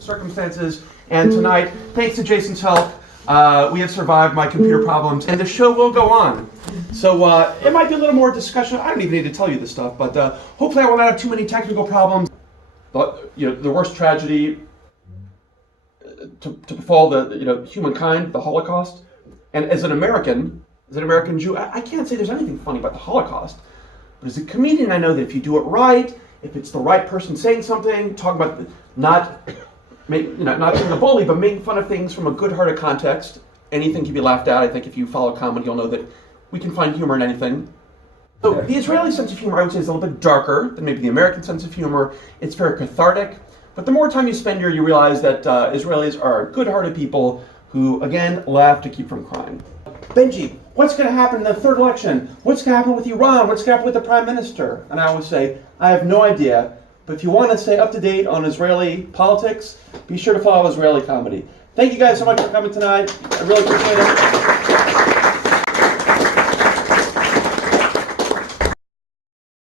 circumstances. And tonight, thanks to Jason's help, we have survived my computer problems, and the show will go on. So it might be a little more discussion. I don't even need to tell you this stuff, but hopefully I will not have too many technical problems. But, the worst tragedy to befall the humankind, the Holocaust. And as an American Jew, I can't say there's anything funny about the Holocaust. But as a comedian, I know that if you do it right, if it's the right person saying something, talking about not being a bully, but making fun of things from a good-hearted context, anything can be laughed at. I think if you follow comedy, you'll know that we can find humor in anything. So the Israeli sense of humor, I would say, is a little bit darker than maybe the American sense of humor. It's very cathartic. But the more time you spend here, you realize that Israelis are good-hearted people who, again, laugh to keep from crying. Benji, what's going to happen in the third election? What's going to happen with Iran? What's going to happen with the prime minister? And I always say, I have no idea. But if you want to stay up to date on Israeli politics, be sure to follow Israeli comedy. Thank you guys so much for coming tonight. I really appreciate it.